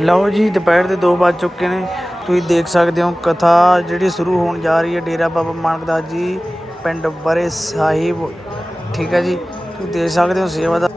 ਲਓ ਜੀ, ਦੁਪਹਿਰ ਦੇ 2 ਵੱਜ ਚੁੱਕੇ ਨੇ। ਤੁਸੀਂ ਦੇਖ ਸਕਦੇ ਹੋ ਕਥਾ ਜਿਹੜੀ ਸ਼ੁਰੂ ਹੋਣ ਜਾ ਰਹੀ ਹੈ ਡੇਰਾ ਬਾਬਾ ਮਾਨਕਦਾਸ ਜੀ, ਪਿੰਡ ਬਰੇ ਸਾਹਿਬ। ਠੀਕ ਹੈ ਜੀ, ਤੁਸੀਂ ਦੇਖ ਸਕਦੇ ਹੋ ਸੇਵਾ ਦਾ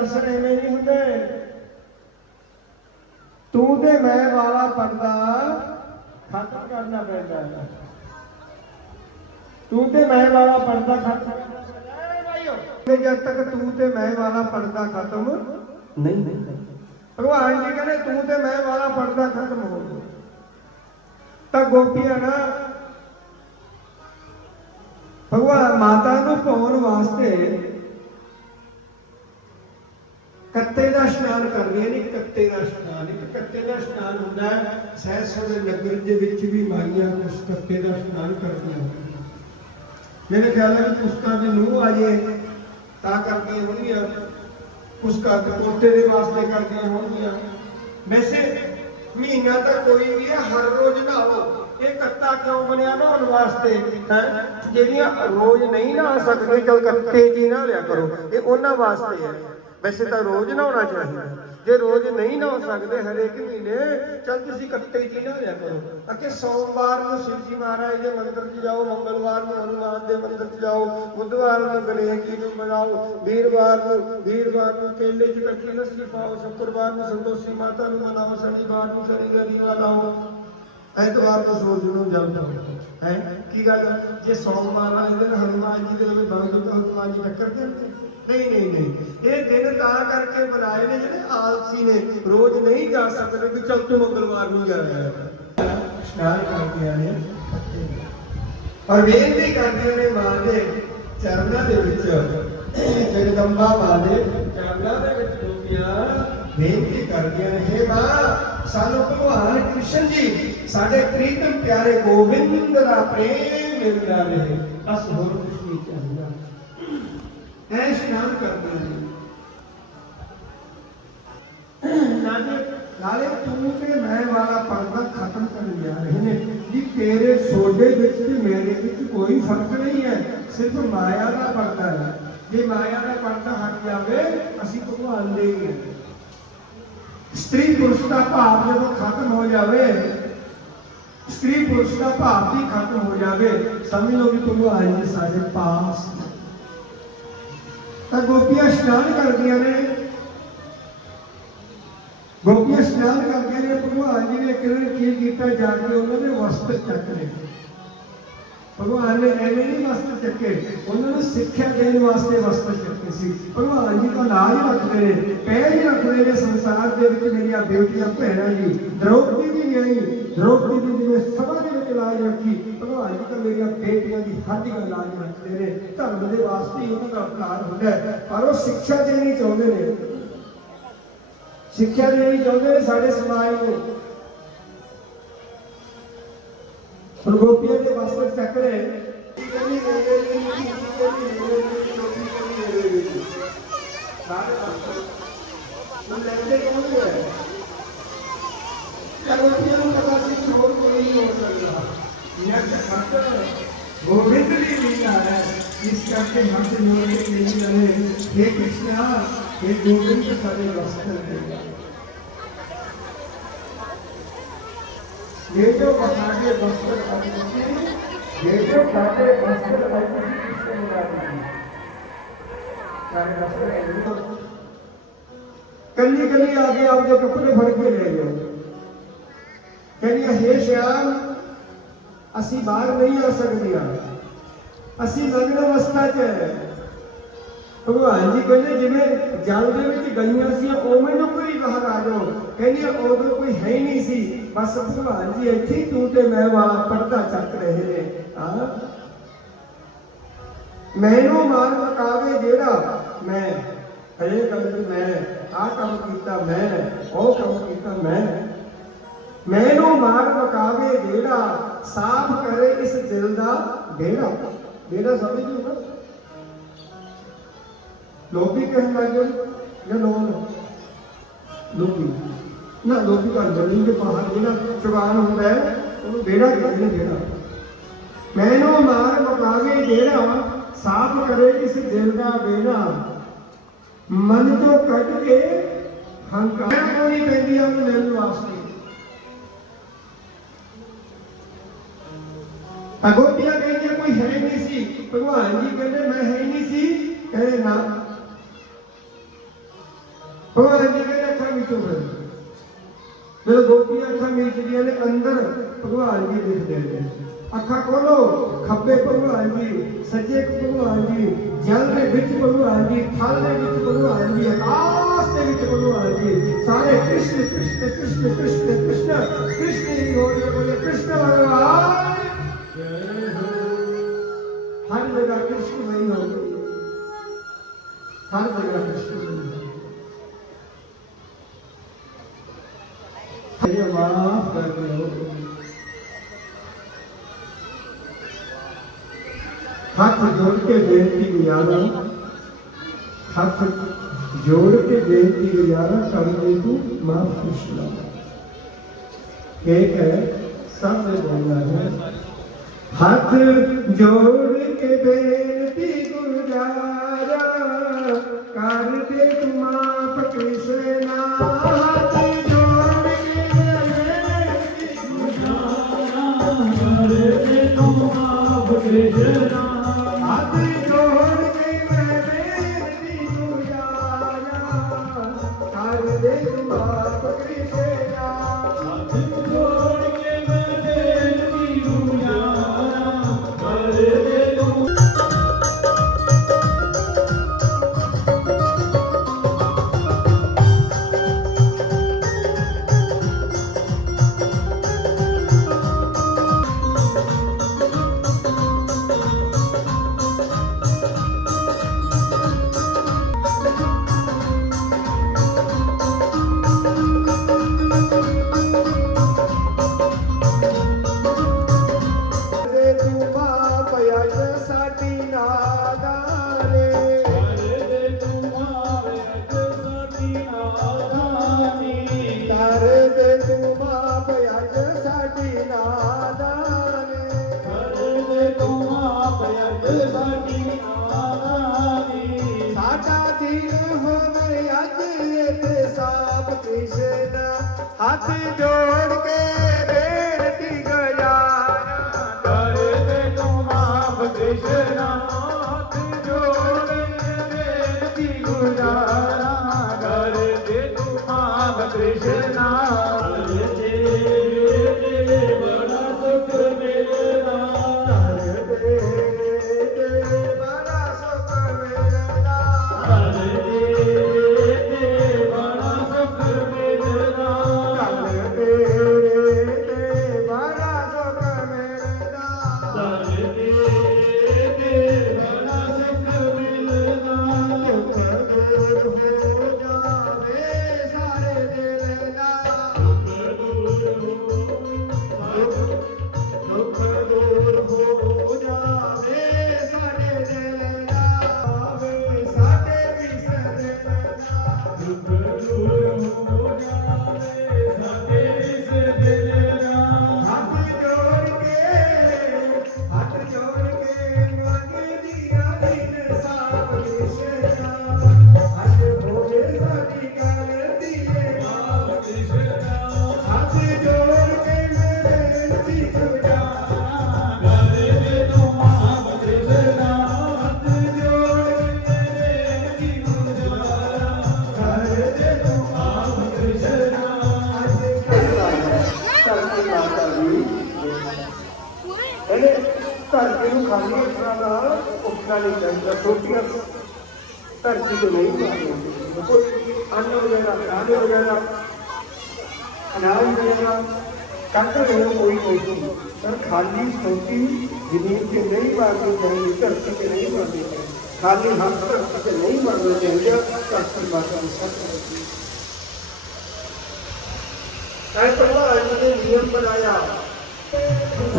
ਦਰਸ਼ਨ ਐਵੇਂ ਨਹੀਂ ਹੁੰਦੇ। ਤੂੰ ਤੇ ਮੈਂ ਵਾਲਾ ਪਰਦਾ ਖਤਮ ਕਰਨਾ ਪੈਂਦਾ ਹੈ। ਤੂੰ ਤੇ ਮੈਂ ਵਾਲਾ ਪਰਦਾ ਖਤਮ ਤੇ ਜਦ ਤੱਕ ਤੂੰ ਤੇ ਮੈਂ ਵਾਲਾ ਪਰਦਾ ਖਤਮ ਨਹੀਂ ਭਗਵਾਨ ਜੀ ਕਹਿੰਦੇ, ਤੂੰ ਤੇ ਮੈਂ ਵਾਲਾ ਪਰਦਾ ਖਤਮ ਹੋ ਗਿਆ। ਤਾਂ ਗੋਪੀਆਂ ਨਾ, ਭਗਵਾਨ ਮਾਤਾ ਨੂੰ ਪਾਉਣ ਵਾਸਤੇ ਕੱਤੇ ਦਾ ਇਸ਼ਨਾਨ ਕਰਦੀਆਂ ਨੇ ਕੱਤੇ ਦਾ ਇਸ਼ਨਾਨ, ਇੱਕ ਕੱਤੇ ਦਾ ਇਸ਼ਨਾਨ ਹੁੰਦਾ ਹੈ ਸਹਿਸਰ ਦੇ ਨਗਰ ਦੇ ਵਿੱਚ ਵੀ ਮਾਈਆਂ ਉਸ ਕੱਤੇ ਦਾ ਇਸ਼ਨਾਨ ਕਰਦੀਆਂ ਨੇ ਮੇਰੇ ਖਿਆਲ ਹੈ ਪੁਸਤਾਂ ਦੇ ਨੂੰ ਆ ਜੇ, ਤਾਂ ਕਰਦੀਆਂ ਹੋਣਗੀਆਂ। ਉਸ ਘਰ ਦੇ ਪੋਤੇ ਦੇ ਵਾਸਤੇ ਕਰਦੀਆਂ ਹੋਣਗੀਆਂ। ਵੈਸੇ ਮਹੀਨਾ ਤਾਂ ਕੋਈ ਵੀ ਹੈ, ਹਰ ਰੋਜ਼ ਨਹਾਓ। ਇਹ ਕੱਤਾ ਕਿਉਂ ਬਣਿਆ ਨਹਾਉਣ ਵਾਸਤੇ ਜਿਹੜੀਆਂ ਰੋਜ਼ ਨਹੀਂ ਨਹਾ ਸਕਦੇ, ਚਲ ਕੱਤੇ ਜੀ ਨਾ ਲਿਆ ਕਰੋ। ਇਹ ਉਹਨਾਂ ਵਾਸਤੇ ਹੈ। ਵੈਸੇ ਤਾਂ ਰੋਜ਼ ਨਹਾਉਣਾ ਚਾਹੀਦਾ। ਜੇ ਰੋਜ਼ ਨਹੀਂ ਨਹਾ ਸਕਦੇ ਹਰੇਕ ਮਹੀਨੇ, ਚਲ ਤੁਸੀਂ ਇਕੱਠੇ ਹੀ ਨਹਾ ਲਿਆ ਕਰੋ। ਅਤੇ ਸੋਮਵਾਰ ਨੂੰ ਸ਼ਿਵ ਜੀ ਮਹਾਰਾਜ ਦੇ ਮੰਦਿਰ 'ਚ ਜਾਓ, ਮੰਗਲਵਾਰ ਨੂੰ ਹਨੂਮਾਨ ਦੇ ਮੰਦਿਰ 'ਚ ਜਾਓ, ਬੁੱਧਵਾਰ ਨੂੰ ਗਣੇਸ਼ ਜੀ ਨੂੰ ਮਨਾਓ, ਵੀਰਵਾਰ ਨੂੰ ਵੀਰਵਾਰ ਨੂੰ ਕੇਲੇ 'ਚ ਕੱਚੀ ਲੱਸੀ ਪਾਓ, ਸ਼ੁੱਕਰਵਾਰ ਨੂੰ ਸੰਤੋਸ਼ੀ ਮਾਤਾ ਨੂੰ ਮਨਾਓ, ਸ਼ਨੀਵਾਰ ਨੂੰ ਸ਼ਨੀ ਗਰੀ ਮਨਾਓ ਐਤਵਾਰ ਨੂੰ ਸੂਰਜ ਨੂੰ ਜਲ ਪਾਓ। ਹੈ? ਕੀ ਗੱਲ? ਹੈ? ਜੇ ਸੋਮਵਾਰ ਵਾਲੇ ਦਿਨ ਹਨੂਮਾਨ ਜੀ ਦੇ ਵਿੱਚ ਬੰਦ ਤਾਂ ਹਨੂਮਾਨ ਜੀ ਟੱਕਰ ਦੇਣਗੇ ਨਹੀਂ ਨਹੀਂ ਨਹੀਂ। ਇਹ ਦਿਨ ਤਾਂ ਕਰਕੇ ਬਣਾਏ ਨੇ ਜਿਹੜੇ ਆਲਸੀ ਨੇ। ਰੋਜ਼ ਨਹੀਂ ਜਾ ਸਕਦੇ ਵੀ ਚੱਲ ਤੂੰ ਮੰਗਲਵਾਰ ਨੂੰ ਜਾ ਇਸ਼ਨਾਨ ਕਰਦੀਆਂ ਨੇ ਔਰ ਬੇਨਤੀ ਕਰਦੀਆਂ ਨੇ ਮਾਂ ਦੇ ਚਰਨਾਂ ਦੇ ਵਿੱਚ, ਜਗਦੰਬਾ ਮਾਂ ਦੇ ਚਰਨਾਂ ਦੇ ਵਿੱਚ ਗੋਪੀਆਂ ਬੇਨਤੀ ਕਰਦੀਆਂ ਨੇ, ਹੇ ਮਾਂ, ਸਾਨੂੰ ਭਗਵਾਨ ਕ੍ਰਿਸ਼ਨ ਜੀ, ਸਾਡੇ ਪ੍ਰੀਤਮ ਪਿਆਰੇ ਗੋਬਿੰਦ ਦਾ ਪ੍ਰੇਮ ਮਿਲ ਜਾਵੇ ਬਸ ਹੋਰ ਕੁਝ ਨਹੀਂ ਚਾਹੀਦਾ। ਐ ਇਸ਼ਨਾਨ ਕਰਦੇ ਨੇ ਨਾਲੇ ਨਾਲੇ ਤੂੰ ਤੇ ਮੈਂ ਵਾਲਾ ਪਰਦਾ ਖਤਮ ਕਰਨ ਜਾ ਰਹੇ ਨੇ। ਕਿ ਤੇਰੇ ਸੋਡੇ ਵਿੱਚ ਤੇ ਮੇਰੇ ਵਿੱਚ ਕੋਈ ਫ਼ਰਕ ਨਹੀਂ ਹੈ। ਸਿਰਫ ਮਾਇਆ ਦਾ ਪਰਦਾ ਹੈ। ਜੇ ਮਾਇਆ ਦਾ ਪਰਦਾ ਹਟ ਜਾਵੇ, ਅਸੀਂ ਭਗਵਾਨ ਦੇ ਹੀ ਹਾਂ। ਸਤਰੀ ਪੁਰਸ਼ ਦਾ ਭਾਵ ਜਦੋਂ ਖਤਮ ਹੋ ਜਾਵੇ, ਸਤਰੀ ਪੁਰਸ਼ ਦਾ ਭਾਵ ਵੀ ਖਤਮ ਹੋ ਜਾਵੇ, ਸਮਝ ਲਓ ਕਿ ਭਗਵਾਨ ਜੀ ਸਾਡੇ ਪਾਸ ਤਾਂ ਗੋਪੀਆਂ ਇਸ਼ਨਾਨ ਕਰਦੀਆਂ ਨੇ। ਗੋਪੀਆਂ ਇਸ਼ਨਾਨ ਕਰਦੀਆਂ ਨੇ, ਭਗਵਾਨ ਜੀ ਨੇ ਇੱਕ ਦਿਨ ਕੀ ਕੀਤਾ, ਜਾ ਕੇ ਉਹਨਾਂ ਦੇ ਵਸਤਰ ਚੱਕ ਲਏ। ਭਗਵਾਨ ਨੇ ਐਵੇਂ ਨਹੀਂ ਵਸਤਰ ਚੱਕੇ, ਉਹਨਾਂ ਨੂੰ ਸਿੱਖਿਆ ਦੇਣ ਵਾਸਤੇ ਵਸਤਰ ਚੱਕੇ ਸੀ। ਭਗਵਾਨ ਜੀ ਦਾ ਨਾਂ ਹੀ ਰੱਖਦੇ ਨੇ, ਪੈਰ ਹੀ ਰੱਖਦੇ ਨੇ ਸੰਸਾਰ ਦੇ ਵਿੱਚ ਮੇਰੀਆਂ ਬੇਟੀਆਂ, ਭੈਣਾਂ ਜੀ। ਦ੍ਰੋਪਦੀ ਦੀ ਨਹੀਂ ਦ੍ਰੋਪਦੀ ਦੀ ਜਿਵੇਂ ਸਭਾ ਦੇ ਵਿੱਚ ਲਾਜ ਰੱਖੀ ਭਗਵਾਨ ਤਾਂ ਮੇਰੀਆਂ ਬੇਟੀਆਂ ਦੀ ਹਰ ਦੀ ਲਾਜ ਰੱਖਦੇ ਨੇ, ਧਰਮ ਦੇ ਵਾਸਤੇ ਉਹਨਾਂ ਦਾ ਅਵਤਾਰ ਹੁੰਦਾ ਪਰ ਉਹ ਸਿੱਖਿਆ ਦੇਣੀ ਚਾਹੁੰਦੇ ਨੇ। ਸਿੱਖਿਆ ਦੇਣੀ ਚਾਹੁੰਦੇ ਨੇ ਸਾਡੇ ਸਮਾਜ ਨੂੰ। ਹੁਣ ਗੋਪੀਆਂ ਦੇ ਵਾਸਤੇ ਚੱਕ ਰਹੇ। ਕੀ ਕਹਿੰਦੀ ਮੇਰੇ ਲਈ के हाथ से जोड़ के नहीं चले हे। कृष्णा, हे गोविंद, सारे वस्त्र दे ये जो सारे वस्त्र अर्पित ये जो सारे वस्त्र अर्पित कृष्ण बना कली कली आगे आपके कपड़े भर के ले जाओ कहिए हे श्याम असी बाहर नहीं आ सकती ਅਸੀਂ ਲਗਨ ਅਵਸਥਾ 'ਚ ਭਗਵਾਨ ਜੀ ਕਹਿੰਦੇ, ਜਿਵੇਂ ਜਲ ਦੇ ਵਿੱਚ ਗਈਆਂ ਸੀ ਉਵੇਂ ਨੂੰ ਕੋਈ ਬਾਹਰ ਆ ਜਾਓ। ਕਹਿੰਦੇ, ਉਦੋਂ ਕੋਈ ਹੈ ਹੀ ਨਹੀਂ ਸੀ। ਬਸ ਭਗਵਾਨ ਜੀ ਇੱਥੇ ਤੂੰ ਤੇ ਮੈਂ ਵਾਲਾ ਪਰਦਾ ਚੱਕ ਰਹੇ ਨੇ। ਹਾਂ। ਮੈਨੂੰ ਮਾਰ ਮਕਾਵੇ ਜਿਹੜਾ ਮੈਂ ਹਰੇ ਗੱਲ ਮੈਂ ਆਹ ਕੰਮ ਕੀਤਾ, ਮੈਂ, ਉਹ ਕੰਮ ਕੀਤਾ, ਮੈਂ। ਮੈਨੂੰ ਮਾਰ ਮਕਾਵੇ ਜਿਹੜਾ ਸਾਫ਼ ਕਰੇ ਇਸ ਦਿਲ ਦਾ ਬੇੜਾ ਬੇੜਾ ਸਮਝਦੇ ਹੋ ਨਾ ਲੋਭੀ ਕਹਿਣ ਲੱਗੇ ਜਾਂ ਲੋਨ ਲੋਭੀ ਨਾ ਲੋਭੀ ਕਰ ਜਣੀ ਦੇ ਬਾਹਰ, ਜਿਹੜਾ ਚੁਗਾਨ ਹੁੰਦਾ ਹੈ, ਉਹਨੂੰ ਬੇੜਾ ਕਹਿੰਦੇ ਨੇ ਬੇੜਾ ਮੈਨੂੰ ਮਾਰ ਮਕਾਵੇ ਜਿਹੜਾ ਸਾਫ਼ ਕਰੇ ਇਸ ਦਿਲ ਦਾ ਬੇੜਾ ਮਨ ਤੋਂ ਕੱਢ ਕੇ ਹੰਕਾਰ ਕੋਣੀ ਪੈਂਦੀ ਆ ਉਹਨੂੰ ਲੈਣ ਵਾਸਤੇ। ਅਗੋਪੀਆਂ ਸੀ ਭਗਵਾਨ ਜੀ ਕਹਿੰਦੇ ਮੈਂ ਹੈ ਹੀ ਨਹੀਂ ਸੀ ਕਹਿੰਦੇ ਨਾ ਭਗਵਾਨ ਜੀ ਕਹਿੰਦੇ ਅੱਖਾਂ ਵਿੱਚੋਂ ਫਿਰ ਜਦੋਂ ਗੋਪੀਆਂ ਅੱਖਾਂ ਮੀਚਦੀਆਂ ਨੇ ਅੰਦਰ ਭਗਵਾਨ ਜੀ ਦਿਖਦੇ ਨੇ ਅੱਖਾਂ ਖੋਲੋ ਖੱਬੇ ਭਗਵਾਨ ਜੀ ਸੱਜੇ ਭਗਵਾਨ ਜੀ ਜਲ ਦੇ ਵਿੱਚ ਭਗਵਾਨ ਜੀ ਥਲ ਦੇ ਵਿੱਚ ਭਗਵਾਨ ਜੀ ਆਕਾਸ਼ ਦੇ ਵਿੱਚ ਭਗਵਾਨ ਜੀ ਸਾਰੇ ਕ੍ਰਿਸ਼ਨ ਕ੍ਰਿਸ਼ਨ ਕ੍ਰਿਸ਼ਨ ਕ੍ਰਿਸ਼ਨ ਕ੍ਰਿਸ਼ਨ ਕ੍ਰਿਸ਼ਨ ਹੀ ਹੋ ਰਿਹਾ ਬੋਲੇ ਕ੍ਰਿਸ਼ਨ ਭਗਵਾਨ ਹਰ ਜਗ੍ਹਾ ਕ੍ਰਿਸ਼ਨ ਮਈ ਹੋ ਹਰ ਜਗ੍ਹਾ ਕ੍ਰਿਸ਼ਨ ਮਈ ਹੋ ਗਈ ਮਾਫ ਕਰ ਦਿਓ। ਹੱਥ ਜੋੜ ਕੇ ਬੇਨਤੀ ਗੁਜ਼ਾਰਾਂ। ਹੱਥ ਜੋੜ ਕੇ ਬੇਨਤੀ ਗੁਜ਼ਾਰਾਂ ਕਰ ਤੂੰ ਮਾਫ ਕ੍ਰਿਸ਼ਨਾ ਇੱਕ ਹੈ ਸਭ ਨੇ ਬੋਲਣਾ ਹੈ। ਹੱਥ ਜੋੜ ਕੇ ਬੇਨਤੀ ਗੁਜ਼ਾਰਾ ਕਰ ਦੇ ਤੂੰ ਆਪ ਅਜ ਸਾਡੀ ਨਾਦਾਨੀ ਸਾਡਾ ਦਿਨ ਹੋਵੇ ਅੱਜ ਇੱਥੇ ਸਾਪ ਕ੍ਰਿਸ਼ਨ ਹੱਥ ਜੋੜ ਧਰਤੀ ਨੂੰ ਖਾਲੀ ਰੱਖਣਾ ਨਾਲ ਉੱਠਣਾ ਨਹੀਂ ਚਾਹੀਦਾ ਛੋਟੀਆਂ ਧਰਤੀ ਤੇ ਨਹੀਂ ਮਾਰਨੀ ਕੋਈ ਅੰਨ ਵਗੈਰਾ ਦਾਣੇ ਵਗੈਰਾ ਅਨਾਜ ਵਗੈਰਾ ਕੱਟ ਲੋ ਕੋਈ ਕੋਈ ਨਹੀਂ ਪਰ ਖਾਲੀ ਛੋਟੀ ਜ਼ਮੀਨ ਤੇ ਨਹੀਂ ਮਾਰਨੀ ਚਾਹੀਦੀ ਧਰਤੀ ਤੇ ਨਹੀਂ ਮਾਰਨੀ ਚਾਹੀਦੀ ਖਾਲੀ ਹੱਥ ਧਰਤੀ ਤੇ ਨਹੀਂ ਮਾਰਨਾ ਚਾਹੀਦਾ ਧਰਤੀ ਮਾਤਾ ਨੂੰ ਸੱਚ ਐ ਪ੍ਰਭਾਤ ਨੇ ਨਿਯਮ ਬਣਾਇਆ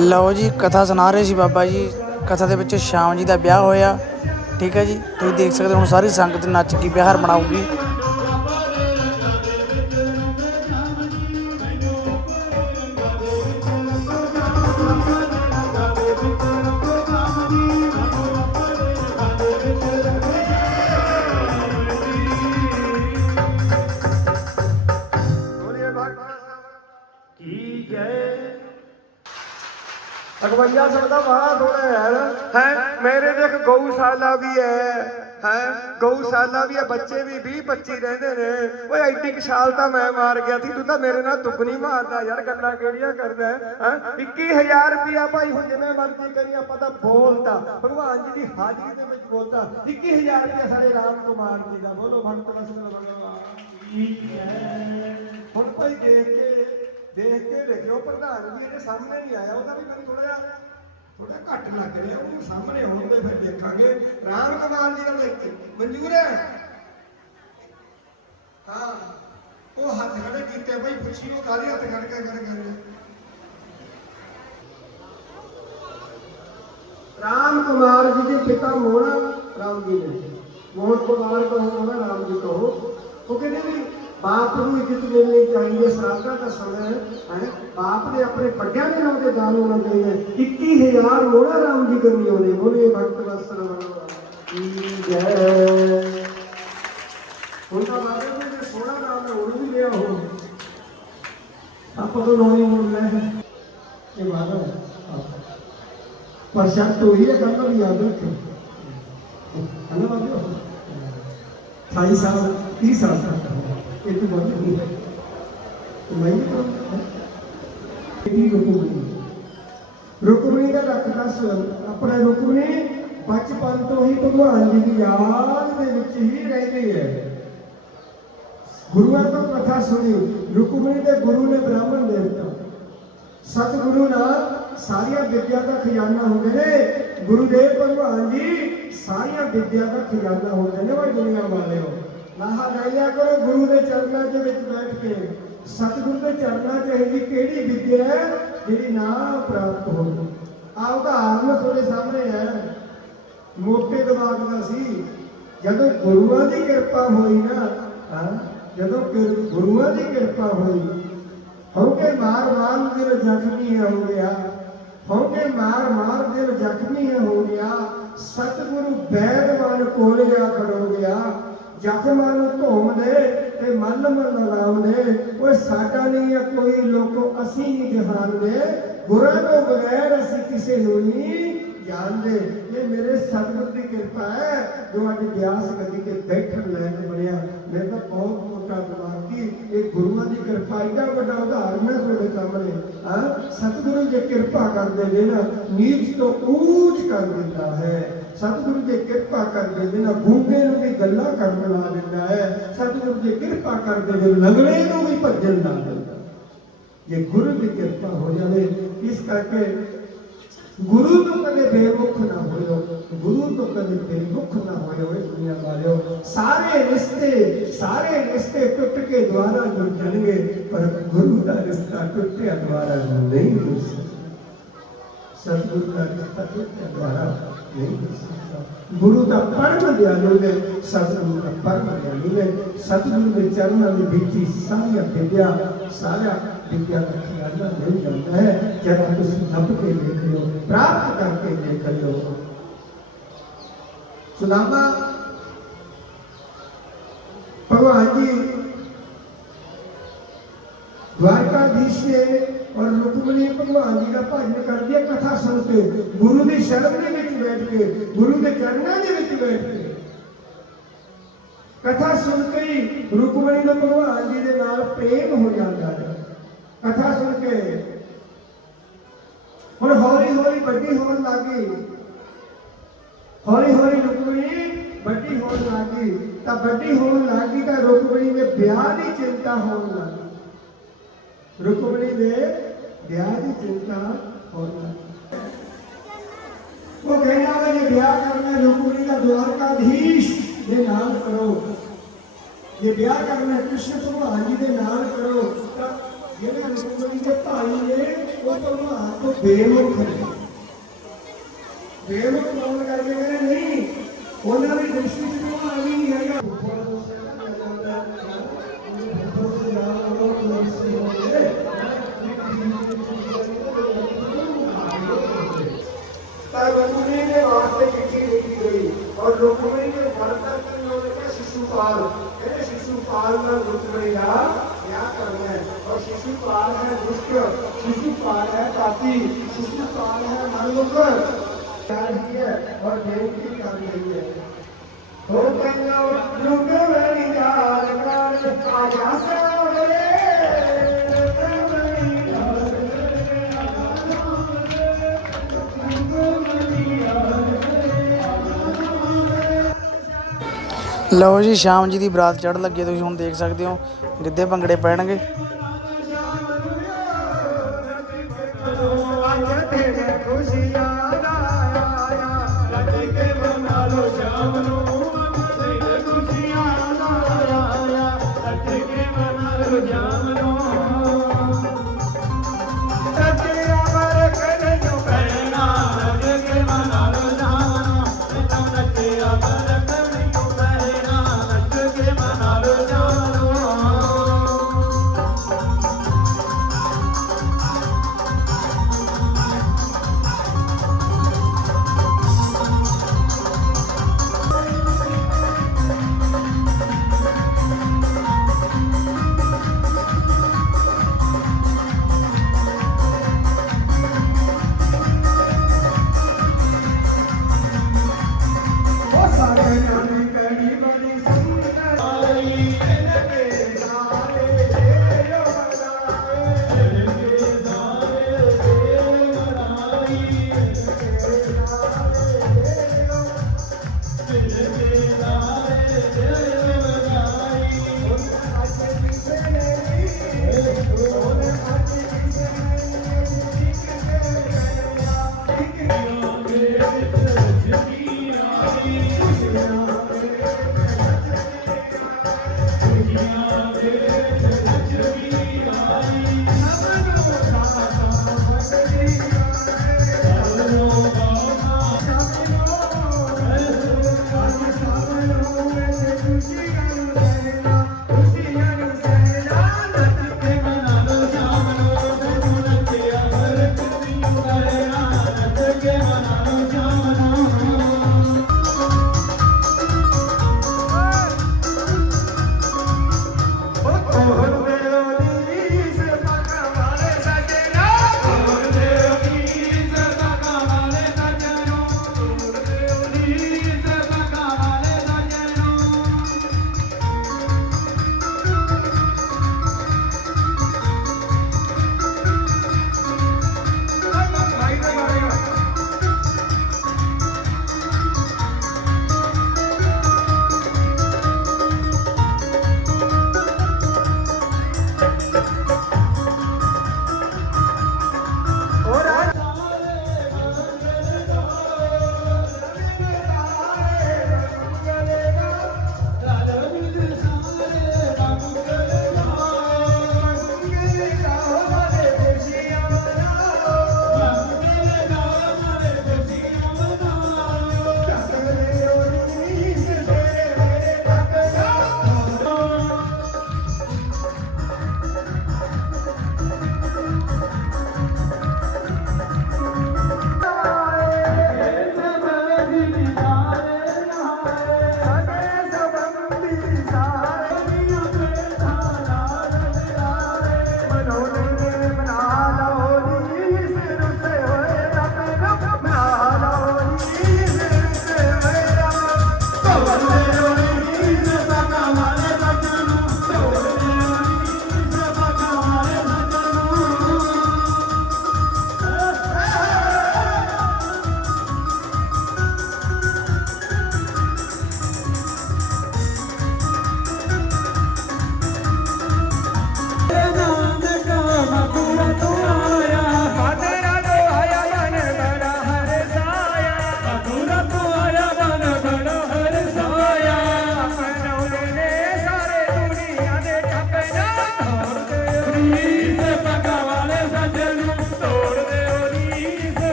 ਲਓ ਜੀ ਕਥਾ ਦੇ ਵਿੱਚ ਸ਼ਾਮ ਜੀ ਦਾ ਵਿਆਹ ਹੋਇਆ, ਠੀਕ ਹੈ ਜੀ? ਤੁਸੀਂ ਦੇਖ ਸਕਦੇ ਹੋ ਹੁਣ ਸਾਰੀ ਸੰਗਤ ਨੱਚ ਕੇ ਵਿਆਹ ਮਨਾਊਗੀ। ਅਗਵਈਆ ਸਬਦਾ ਬੜਾ ਥੋੜਾ ਯਾਰ ਹੈ ਮੇਰੇ ਦੇਖ ਗਊਸ਼ਾਲਾ ਵੀ ਹੈ ਹੈ, ਗਊਸ਼ਾਲਾ ਵੀ ਹੈ, ਬੱਚੇ ਵੀ 20 25 ਰਹਿੰਦੇ ਨੇ। ਓਏ ਐਡੀ ਕੁ ਤਾਂ ਮੈਂ ਮਾਰ ਗਿਆ ਸੀ, ਤੂੰ ਤਾਂ ਮੇਰੇ ਨਾਲ ਦੁੱਗਣੀ ਮਾਰਦਾ ਯਾਰ, ਗੱਲਾਂ ਕਿਹੜੀਆਂ ਕਰਦਾ ਹੈ, ਹੈਂ? 21000 ਰੁਪਿਆ ਭਾਈ ਹੁਣ ਜਿਵੇਂ ਮਰਜ਼ੀ ਕਰੀ ਆਪਾਂ ਤਾਂ ਬੋਲਤਾ। ਭਗਵਾਨ ਜੀ ਦੀ ਹਾਜ਼ਰੀ ਦੇ ਵਿੱਚ ਬੋਲਤਾ 21000 ਰੁਪਿਆ ਸਾਡੇ ਰਾਮ ਕੁਮਾਰ ਜੀ ਦਾ ਬੋਲੋ, ਭਗਤ ਵਸਲ ਭਗਵਾਨ ਕੀ ਜੈ ਹੁਣ ਭਾਈ ਦੇਖ ਕੇ ਦੇਖ ਕੇ ਲਿਖਿਓ ਪ੍ਰਧਾਨ ਜੀ ਇਹਦੇ ਸਾਹਮਣੇ ਨਹੀਂ ਆਇਆ, ਉਹਦਾ ਵੀ ਮੈਨੂੰ ਥੋੜਾ ਜਿਹਾ ਥੋੜਾ ਘੱਟ ਲੱਗ ਰਿਹਾ, ਉਹਨੂੰ ਸਾਹਮਣੇ ਆਉਣ ਦੇ ਫਿਰ ਦੇਖਾਂਗੇ। ਰਾਮ ਕੁਮਾਰ ਜੀ ਦਾ ਲਿਖ ਮਨਜ਼ੂਰ ਹੈ? ਹਾਂ, ਉਹ ਹੱਥ ਖੜੇ ਕੀਤੇ, ਬਈ ਪੁੱਛੀ ਉਹ ਕਾਹਦੇ ਹੱਥ ਖੜ ਕੇ ਕਰ ਕਰ ਰਾਮ ਕੁਮਾਰ ਜੀ ਦੇ ਪਿਤਾ ਮੋਹਣਾ ਰਾਮ ਜੀ ਨੇ। ਮੋਹਨ ਕੁਮਾਰ ਕਹੋ, ਮੋਹਣਾ ਰਾਮ ਜੀ ਕਹੋ। ਉਹ ਕਹਿੰਦੇ ਵੀ ਬਾਪ ਨੂੰ ਇੱਜ਼ਤ ਮਿਲਣੀ ਚਾਹੀਦੀ ਹੈ ਸਰਾਧਾ ਦਾ ਸਮਾਂ ਹੈ ਬਾਪ ਨੇ ਆਪਣੇ ਵੱਡਿਆਂ ਦੇ ਨਾਮ ਤੇ ਦਾਨ ਹੋਣਾ ਚਾਹੀਦਾ 21000 ਮੋਹਣਾ ਰਾਮ ਜੀ ਕਰਨੀ ਹੋਣੀ ਬੋਲੇ ਭਗਤ ਵਸਲ ਕੀ ਜੈ ਹੁਣ ਤਾਂ ਬਾਬੇ ਨੂੰ ਜੇ ਸੋਹਣਾ ਨਾਮ ਹੈ ਉਹਨੂੰ ਵੀ ਲਿਆ ਹੋ ਆਪਾਂ ਤੋਂ ਨੌਣੀ ਮੋੜ ਲੈ ਇਹ ਬਾਬਾ ਪਰ ਸ਼ਰਤ ਹੋਈ ਹੈ, ਗੱਲ ਵੀ ਯਾਦ ਰੱਖੋ ਹਨਾ ਬਾਬੇ? 28 ਸਾਲ 30 ਸਾਲ ਤੱਕ। ਇਹ ਤੋਂ ਵੱਧ ਨਹੀਂ ਹੈ। ਮੈਂ ਤਾਂ ਇਹ ਰੁਕਮਣੀ ਰੁਕਮਣੀ ਦਾ ਰੱਖ ਦੱਸ ਆਪਣਾ ਰੁਕਮਣੀ ਬਚਪਨ ਤੋਂ ਹੀ ਭਗਵਾਨ ਜੀ ਦੀ ਯਾਦ ਦੇ ਵਿੱਚ ਹੀ ਰਹਿੰਦੀ ਹੈ। ਗੁਰੂਆਂ ਤੋਂ ਕਥਾ ਸੁਣੀ। ਰੁਕਮਣੀ ਦੇ ਗੁਰੂ ਨੇ ਬ੍ਰਾਹਮਣ ਦੇ ਦਿੱਤਾ। ਸਤਿਗੁਰੂ ਨਾਲ ਸਾਰੀਆਂ ਵਿਦਿਆ ਦਾ ਖਜ਼ਾਨਾ ਹੁੰਦੇ ਨੇ। ਗੁਰੂਦੇਵ ਭਗਵਾਨ ਜੀ ਸਾਰੀਆਂ ਵਿਦਿਆ ਦਾ ਖਜ਼ਾਨਾ ਹੁੰਦੇ ਨੇ ਉਹ ਦੁਨੀਆ ਵਾਲਿਓ ਲਾਹਾ ਲੈ ਲਿਆ ਕਰੋ ਗੁਰੂ ਦੇ ਚਰਨਾਂ ਦੇ ਵਿੱਚ ਬੈਠ ਕੇ ਸਤਿਗੁਰੂ ਦੇ ਚਰਨਾਂ 'ਚ ਇਹਦੀ ਕਿਹੜੀ ਵਿਦਿਆ ਹੈ ਜਿਹੜੀ ਨਾ ਪ੍ਰਾਪਤ ਹੋਵੇ ਆਹ ਉਦਾਹਰਨ ਤੁਹਾਡੇ ਸਾਹਮਣੇ ਹੈ। ਮੋਟੇ ਦਿਮਾਗ ਦਾ ਸੀ, ਜਦੋਂ ਗੁਰੂਆਂ ਦੀ ਕਿਰਪਾ ਹੋਈ ਨਾ ਜਦੋਂ ਗੁਰੂਆਂ ਦੀ ਕਿਰਪਾ ਹੋਈ ਹੋ ਕੇ ਮਾਰ ਮਾਰ ਦਿਲ ਜ਼ਖਮੀ ਹੋ ਗਿਆ ਹੋ ਕੇ ਮਾਰ ਮਾਰ ਦਿਲ ਜ਼ਖਮੀ ਹੋ ਗਿਆ, ਸਤਿਗੁਰੂ ਬੈਦਵਾਨ ਕੋਲੇ ਆ ਖੜੋ ਗਿਆ। ਜ਼ਖਮਾਂ ਨੂੰ ਧੋਉਂਦੇ ਤੇ ਮੱਲ ਮੱਲ ਲਾਉਂਦੇ ਸਾਡਾ ਨਹੀਂ ਹੈ ਕੋਈ ਲੋਕੋ, ਅਸੀਂ ਨਹੀਂ ਜਹਾਨਦੇ ਗੁਰਾਂ ਤੋਂ ਬਗੈਰ ਅਸੀਂ ਕਿਸੇ ਨੂੰ ਨਹੀਂ ਜਾਣਦੇ। ਇਹ ਮੇਰੇ ਸਤਿਗੁਰ ਦੀ ਕਿਰਪਾ ਹੈ, ਜੋ ਅੱਜ ਗਿਆਸ ਗੱਦੀ ਤੇ ਬੈਠਣ ਲੈਣ ਕੇ ਬਣਿਆ। ਮੈਂ ਤਾਂ ਬਹੁਤ ਮੋਟਾ ਦਿਮਾਗ ਸੀ। ਇਹ ਗੁਰੂਆਂ ਦੀ ਕਿਰਪਾ ਏਡਾ ਵੱਡਾ ਉਦਾਹਰਨ ਹੈ ਤੁਹਾਡੇ ਸਾਹਮਣੇ, ਹਾਂ? ਸਤਿਗੁਰੂ ਜੇ ਕਿਰਪਾ ਕਰਦੇ ਨੇ ਨਾ, ਨੀਚ ਤੋਂ ਉੱਚ ਕਰ ਦਿੰਦਾ ਹੈ। ਸਤਿਗੁਰੂ ਜੇ ਕਿਰਪਾ ਕਰਕੇ ਜਿਹਨਾਂ ਨਾ ਗੂੰਗੇ ਨੂੰ ਵੀ ਗੱਲਾਂ ਕਰਨ ਲਾ ਦਿੰਦਾ ਹੈ, ਸਤਿਗੁਰੂ ਜੇ ਕਿਰਪਾ ਕਰਕੇ ਨੇ ਲੰਗੜੇ ਨੂੰ ਵੀ ਭੱਜਣ ਲਾ ਦਿੰਦਾ। ਜੇ ਗੁਰੂ ਦੀ ਕਿਰਪਾ ਹੋ ਜਾਵੇ, ਇਸ ਕਰਕੇ ਗੁਰੂ ਤੋਂ ਕਦੇ ਬੇਮੁਖ ਨਾ ਹੋਇਓ, ਗੁਰੂ ਤੋਂ ਕਦੇ ਬੇਮੁਖ ਨਾ ਹੋਇਓ, ਇਹ ਦੁਨੀਆ ਵਾਲਿਓ। ਸਾਰੇ ਰਿਸ਼ਤੇ ਸਾਰੇ ਰਿਸ਼ਤੇ ਟੁੱਟ ਕੇ ਦੁਆਰਾ ਜੁੜ ਜਾਣਗੇ, ਪਰ ਗੁਰੂ ਦਾ ਰਿਸ਼ਤਾ ਟੁੱਟਿਆ ਦੁਆਰਾ ਨਹੀਂ ਜੁੜ ਸਕਦਾ। सतगुरु का द्वारा गुरु का परम दयालु ने सतगुरु का परम दयालु ने सतगुरु के चरणों में बीती सारी विद्या सारा विद्या का खजाना मिल जाता है जब आप उसे नप के देख लो प्राप्त करके देख लो सुनामा, भगवान जी, द्वारकाधीश ने ਔਰ ਰੁਕਮਣੀ ਭਗਵਾਨ ਜੀ ਦਾ ਭਜਨ ਕਰਦੀ ਹੈ ਕਥਾ ਸੁਣ ਕੇ, ਗੁਰੂ ਦੀ ਸ਼ਰਨ ਦੇ ਵਿੱਚ ਬੈਠ ਕੇ, ਗੁਰੂ ਦੇ ਚਰਨਾਂ ਦੇ ਵਿੱਚ ਬੈਠ ਕੇ। ਕਥਾ ਸੁਣ ਕੇ ਹੀ ਰੁਕਮਣੀ ਦਾ ਭਗਵਾਨ ਜੀ ਦੇ ਨਾਲ ਪ੍ਰੇਮ ਹੋ ਜਾਂਦਾ ਹੈ। ਕਥਾ ਸੁਣ ਕੇ। ਹੁਣ ਹੌਲੀ ਹੌਲੀ ਵੱਡੀ ਹੋਣ ਲੱਗੀ ਹੌਲੀ ਹੌਲੀ ਰੁਕਮਣੀ ਵੱਡੀ ਹੋਣ ਲੱਗੀ ਤਾਂ ਵੱਡੀ ਹੋਣ ਲੱਗੀ ਤਾਂ ਰੁਕਮਣੀ ਦੇ ਵਿਆਹ ਦੀ ਚਿੰਤਾ ਹੋਣ ਲੱਗੀ ਰੁਕਮਣੀ ਦੇ ਵਿਆਹ ਦੀ ਚਿੰਤਾ ਹੋਣ ਲੱਗੀ ਉਹ ਕਹਿੰਦਾ ਵਾ, ਜੇ ਵਿਆਹ ਕਰਨਾ ਹੈ ਰੁਕਮਣੀ ਦਾ ਦਵਾਰਕਾਧੀਸ਼ ਦੇ ਨਾਲ ਕਰੋ। ਜੇ ਵਿਆਹ ਕਰਨਾ ਹੈ, ਕ੍ਰਿਸ਼ਨ ਭਗਵਾਨ ਦੇ ਨਾਲ ਕਰੋ ਜਿਹੜੇ ਰੁਕਮਣੀ ਦੇ ਭਾਈ ਨੇ, ਉਹ ਭਗਵਾਨ ਤੋਂ ਬੇਮੁਖ ਨੇ। ਬੇਮੁਖ ਹੋਣ ਕਰਕੇ ਕਹਿੰਦੇ, ਨਹੀਂ, ਉਹਨਾਂ ਦੀ ਲਓ ਜੀ ਸ਼ਾਮ ਜੀ ਦੀ ਬਰਾਤ ਚੜ੍ਹ ਲੱਗੀ ਹੈ, ਤੁਸੀਂ ਹੁਣ ਦੇਖ ਸਕਦੇ ਹੋ ਗਿੱਧੇ ਭੰਗੜੇ ਪੈਣਗੇ।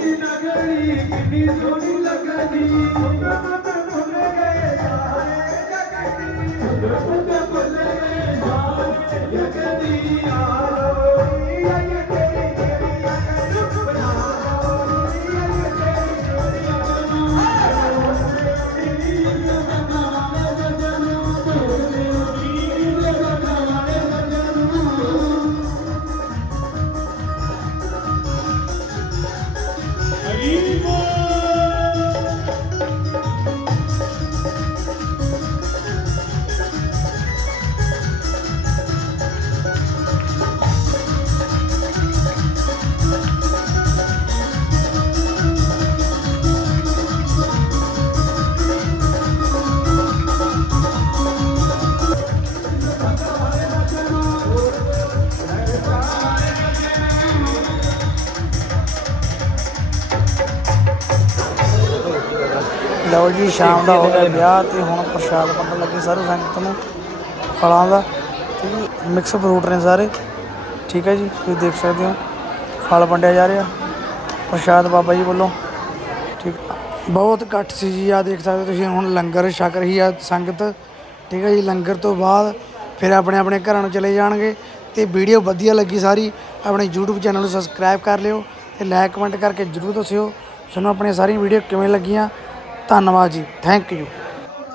ਕਿੰਨੀ ਨਗਰੀ ਕਿੰਨੀ ਸੋਹਣੀ ਲੱਗਦੀ। ਲਓ ਜੀ, ਸ਼ਾਮ ਦਾ ਹੋ ਗਿਆ ਵਿਆਹ ਤੇ ਹੁਣ ਪ੍ਰਸ਼ਾਦ ਵੰਡਣ ਲੱਗੇ ਸਾਰੇ ਸੰਗਤ ਨੂੰ ਫਲਾਂ ਦਾ। ਤੇ ਮਿਕਸ ਫਰੂਟ ਨੇ ਸਾਰੇ। ਠੀਕ ਹੈ ਜੀ, ਤੁਸੀਂ ਦੇਖ ਸਕਦੇ ਹੋ, ਫਲ ਵੰਡਿਆ ਜਾ ਰਿਹਾ। ਪ੍ਰਸ਼ਾਦ ਬਾਬਾ ਜੀ ਵੱਲੋਂ। ਠੀਕ, ਬਹੁਤ ਘੱਟ ਸੀ ਜੀ ਆ ਦੇਖ ਸਕਦੇ ਹੋ ਤੁਸੀਂ ਹੁਣ ਲੰਗਰ ਛਕ ਰਹੀ ਆ ਸੰਗਤ। ਠੀਕ ਹੈ ਜੀ, ਲੰਗਰ ਤੋਂ ਬਾਅਦ ਫਿਰ ਆਪਣੇ ਆਪਣੇ ਘਰਾਂ ਨੂੰ ਚਲੇ ਜਾਣਗੇ। ਤੇ ਵੀਡੀਓ ਵਧੀਆ ਲੱਗੀ ਸਾਰੀ, ਆਪਣੇ YouTube ਚੈਨਲ ਨੂੰ ਸਬਸਕ੍ਰਾਈਬ ਕਰ ਲਿਓ ਤੇ ਲਾਈਕ ਕਮੈਂਟ ਕਰਕੇ ਜਰੂਰ ਦੱਸਿਓ। ਤੁਹਾਨੂੰ ਆਪਣੀਆਂ ਸਾਰੀਆਂ ਵੀਡੀਓ ਕਿਵੇਂ ਲੱਗੀਆਂ। ਧੰਨਵਾਦ ਜੀ। Thank you